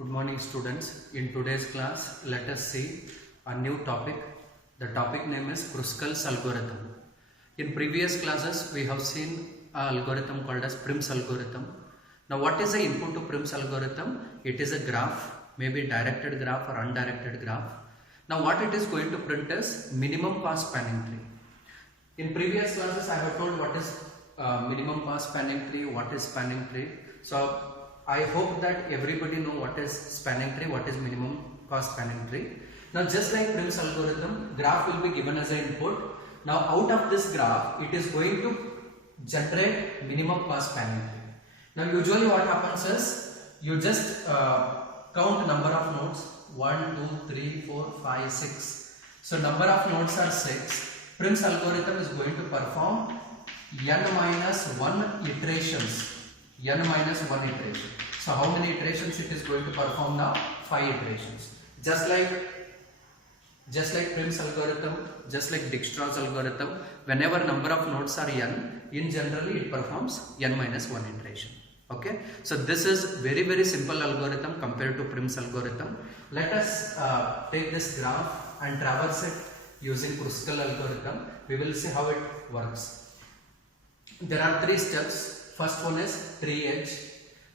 Good morning students. In today's class, let us see a new topic. The topic name is Kruskal's algorithm. In previous classes, we have seen an algorithm called as Prim's algorithm. Now what is the input to Prim's algorithm? It is a graph, maybe directed graph or undirected graph. Now what it is going to print is minimum cost spanning tree. In previous classes, I have told what is minimum cost spanning tree, what is spanning tree. So I hope that everybody know what is spanning tree, what is minimum cost spanning tree. Now just like Prim's algorithm, graph will be given as an input. Now out of this graph, it is going to generate minimum cost spanning tree. Now usually what happens is, you just count number of nodes, 1, 2, 3, 4, 5, 6. So number of nodes are 6. Prim's algorithm is going to perform n minus 1 iterations. N minus 1 iteration. So how many iterations it is going to perform now? 5 iterations. Just like Prim's algorithm, just like Dijkstra's algorithm, whenever number of nodes are n, in generally it performs n minus 1 iteration. Okay. So this is very simple algorithm compared to Prim's algorithm. Let us take this graph and traverse it using Kruskal algorithm. We will see how it works. There are 3 steps. First one is tree edge,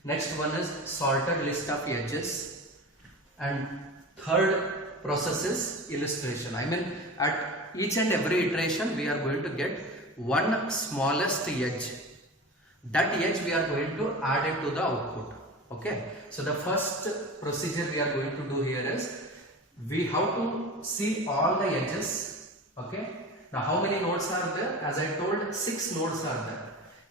next one is sorted list of edges, and third process is illustration. I mean, at each and every iteration we are going to get one smallest edge. That edge we are going to add it to the output. Okay. So the first procedure we are going to do here is, we have to see all the edges. Okay. Now how many nodes are there? As I told, 6 nodes are there.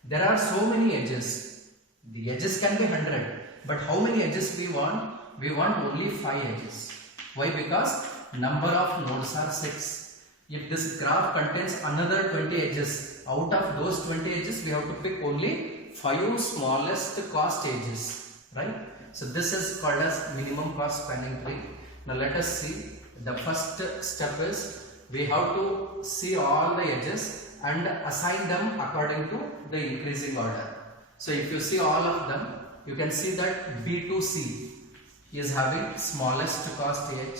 There are so many edges. The edges can be 100, but how many edges we want? We want only 5 edges. Why? Because number of nodes are 6. If this graph contains another 20 edges, out of those 20 edges we have to pick only 5 smallest cost edges, right? So this is called as minimum cost spanning tree. Now let us see. The first step is, we have to see all the edges and assign them according to the increasing order. So if you see all of them, you can see that B to C is having smallest cost edge.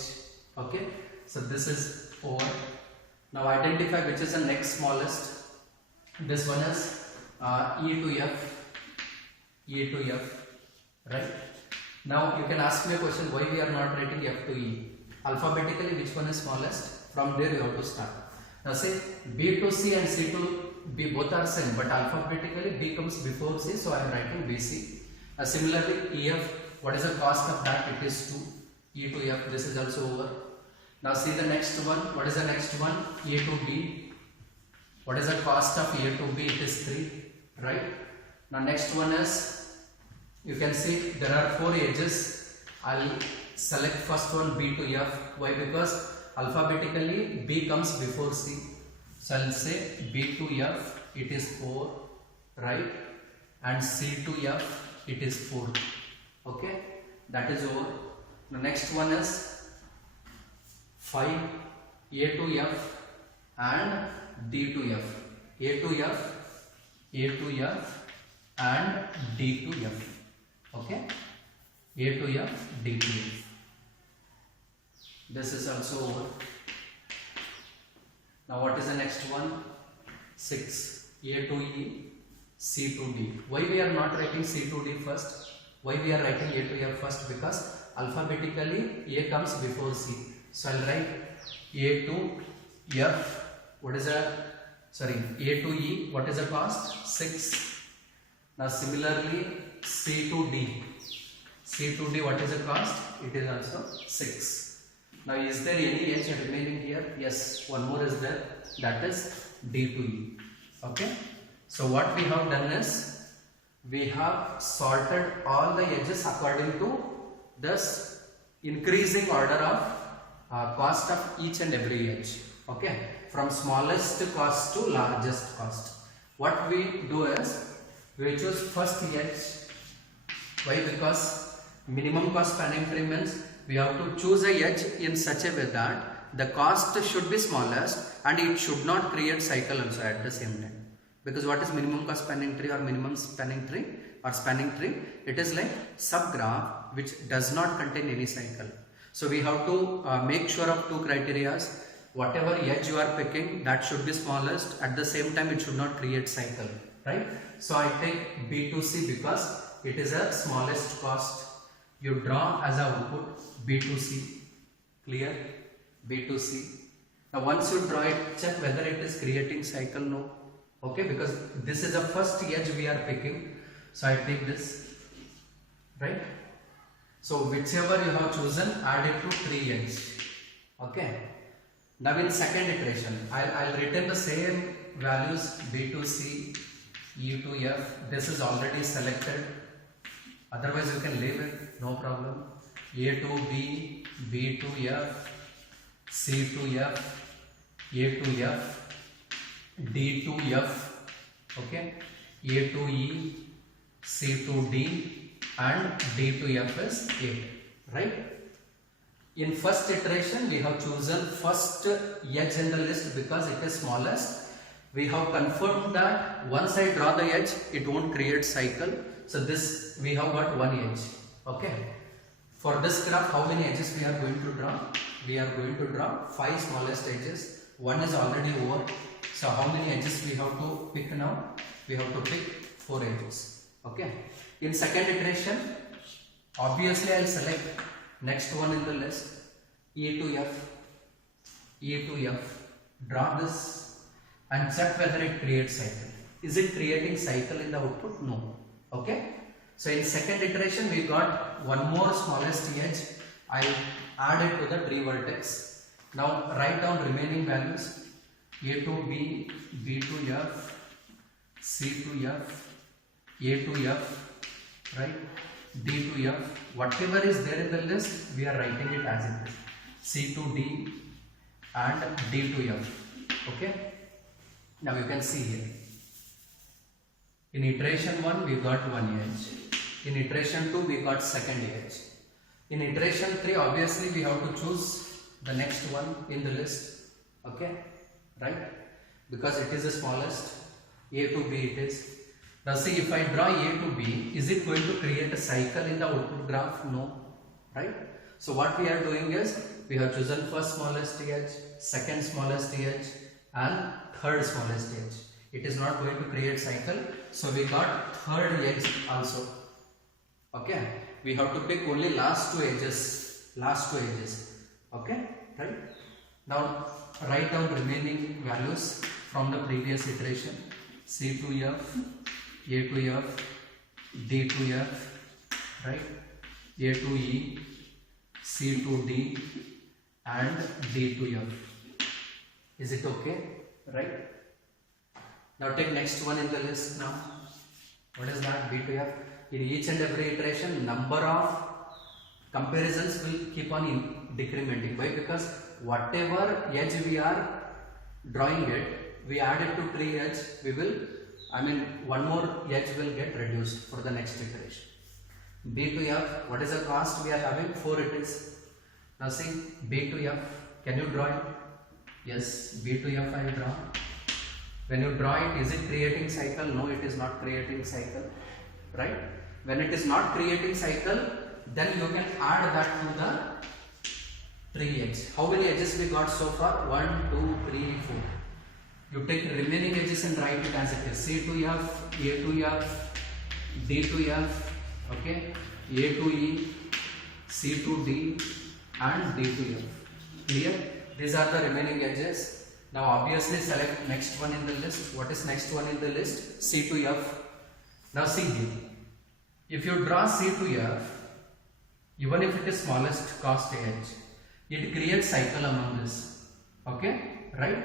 Okay. So this is 4. Now identify which is the next smallest. This one is E to F, right? Now you can ask me a question, why we are not writing F to E? Alphabetically, which one is smallest? From there you have to start. Now say B to C and C to B both are same, but alphabetically B comes before C, so I am writing BC. Similarly EF, what is the cost of that? It is 2. E to F, this is also over. Now see the next one. What is the next one? A to B. What is the cost of A to B? It is 3, right? Now next one is, you can see there are 4 edges. I'll select first one, B to F. Why? Because alphabetically B comes before C. So I'll say B to F, it is 4, right? And C to F, it is 4. Okay, that is over. The next one is 5, A to F and D to F. A to F, A to F and D to F. Okay, A to F, D to F. This is also over. Now what is the next one? 6. A to E, C to D. Why we are not writing C to D first? Why we are writing A to F first? Because alphabetically A comes before C. So I'll write A to F. What is the, A to E, what is the cost? 6. Now similarly C to D. C to D, what is the cost? It is also 6. Now is there any edge remaining here? Yes, one more is there, that is D to E. Okay. So what we have done is, we have sorted all the edges according to this increasing order of cost of each and every edge. Okay. From smallest cost to largest cost. What we do is, we choose first edge. Why? Because minimum cost spanning tree means we have to choose a edge in such a way that the cost should be smallest and it should not create cycle also at the same time. Because what is minimum cost spanning tree or minimum spanning tree? or spanning tree, it is like subgraph which does not contain any cycle. So we have to make sure of two criteria. Whatever edge you are picking, that should be smallest. At the same time, it should not create cycle, right? So I take B to C because it is a smallest cost. You draw as a output B to C. Clear? B to C. Now once you draw it, check whether it is creating cycle. No. Okay, because this is the first edge we are picking. So I take this, right? So whichever you have chosen, add it to 3 edges. Okay. Now in second iteration, I'll return the same values B to C, E to F. This is already selected. Otherwise you can leave it, no problem. A to B, B to F, C to F, A to F, D to F, okay, A to E, C to D, and D to F is 8, right? In first iteration, we have chosen first edge in the list because it is smallest. We have confirmed that once I draw the edge, it won't create cycle. So this we have got one edge, okay. For this graph, how many edges we are going to draw? We are going to draw 5 smallest edges. One is already over. So how many edges we have to pick now? We have to pick 4 edges. Okay. In second iteration, obviously I will select next one in the list, E to F, E to F. Draw this and check whether it creates cycle. Is it creating cycle in the output? No. Okay. So in second iteration, we got one more smallest edge. I add it to the tree vertex. Now write down remaining values. A to B, B to F, C to F, A to F, right? D to F. Whatever is there in the list, we are writing it as it is. C to D and D to F. Okay. Now you can see here. In iteration 1, we got one edge. In iteration 2, we got second edge. In iteration 3, obviously we have to choose the next one in the list. Okay. Right? Because it is the smallest. A to B it is. Now see, if I draw A to B, is it going to create a cycle in the output graph? No. Right? So what we are doing is, we have chosen first smallest edge, second smallest edge, and third smallest edge. It is not going to create cycle. So we got third edge also. Okay. We have to pick only last 2 edges. Last 2 edges. Okay. Right? Now write down remaining values from the previous iteration. C to F, A to F, D to F, right? A to E, C to D, and D to F. Is it okay? Right? Now take next one in the list now. What is that? B to F. In each and every iteration, number of comparisons will keep on decrementing. Why? Because whatever edge we are drawing it, we add it to tree edge, we will, one more edge will get reduced for the next iteration. B to F, what is the cost we are having? 4 it is. Now see, B to F, can you draw it? Yes, B to F I will draw. When you draw it, is it creating cycle? No, it is not creating cycle, right? When it is not creating cycle, then you can add that to the tree edge. How many edges we got so far? 1, 2, 3, 4. You take remaining edges and write it as it is. C to F, A to F, D to F, okay, A to E, C to D, and D to F. Clear? These are the remaining edges. Now obviously select next one in the list. What is next one in the list? C to F. Now see here. If you draw C to F, even if it is smallest cost edge, it creates cycle among this. Okay? Right?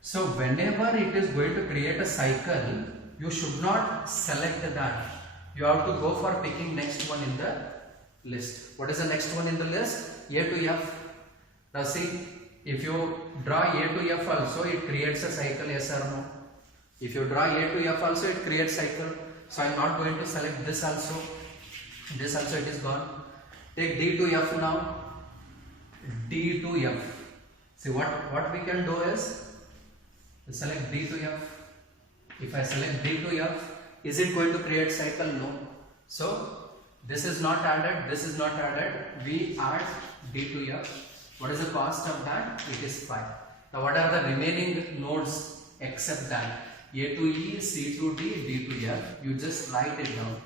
So whenever it is going to create a cycle, you should not select that. You have to go for picking next one in the list. What is the next one in the list? A to F. Now see, if you draw A to F also, it creates a cycle, yes or no? If you draw A to F also, it creates cycle. So I am not going to select this also. This also it is gone. Take D to F now. D to F. See what we can do is, select D to F. If I select D to F, is it going to create cycle? No. So this is not added, this is not added. We add D to F. What is the cost of that? It is 5. Now what are the remaining nodes except that? A to E, C to D, D to F. You just write it down.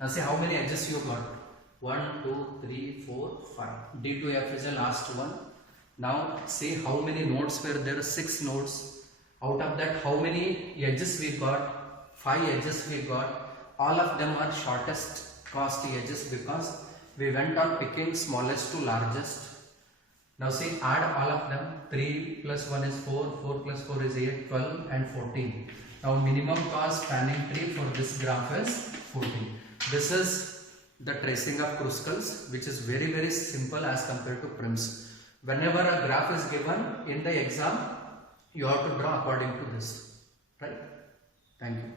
Now see how many edges you got. 1, 2, 3, 4, 5. D to F is the last one. Now see how many nodes were there? 6 nodes. Out of that, how many edges we got? 5 edges we got. All of them are shortest cost edges because we went on picking smallest to largest. Now see, add all of them. 3 plus 1 is 4, 4 plus 4 is 8, 12 and 14. Now minimum cost spanning tree for this graph is 14. This is the tracing of Kruskal's, which is very simple as compared to Prim's. Whenever a graph is given in the exam, you have to draw according to this, right? Thank you.